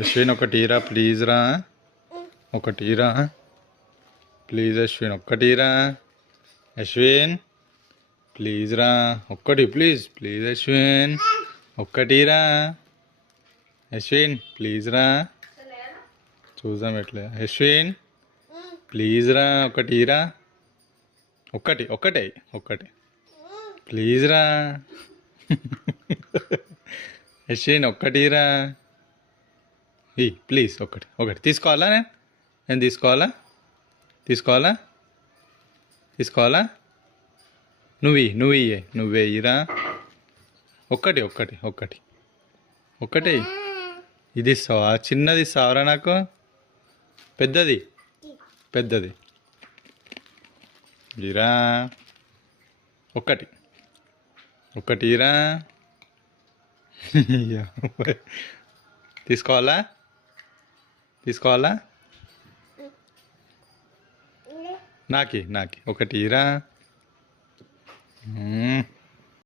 అశ్విన్ ఒకటిరా ప్లీజ్ రా. ఒకటిరా ప్లీజ్ అశ్విన్. ఒక్కటిరా అశ్విన్ ప్లీజ్ రా. ఒక్కటి ప్లీజ్ ప్లీజ్ అశ్విన్. ఒక్కటిరా అశ్విన్ ప్లీజ్ రా. చూద్దాం ఎట్లా. అశ్విన్ ప్లీజ్ రా. ఒకటిరా. ఒక్కటి ఒక్కటే ఒక్కటి ప్లీజ్ రా. అశ్విన్ ఒక్కటిరా. ప్లీజ్ ఒకటి ఒకటి తీసుకోవాలా? నేను తీసుకోవాలా? తీసుకోవాలా? తీసుకోవాలా? నువ్వే ఇరా. ఒక్కటి ఒక్కటి ఒక్కటి ఒక్కటి. ఇది ఇస్తావా? చిన్నది ఇస్తావరా నాకు? పెద్దది పెద్దది ఇరా. ఒక్కటి ఒక్కటి ఇరా. తీసుకోవాలా? తీసుకోవాలా? నాకి ఒకటి ఇరా.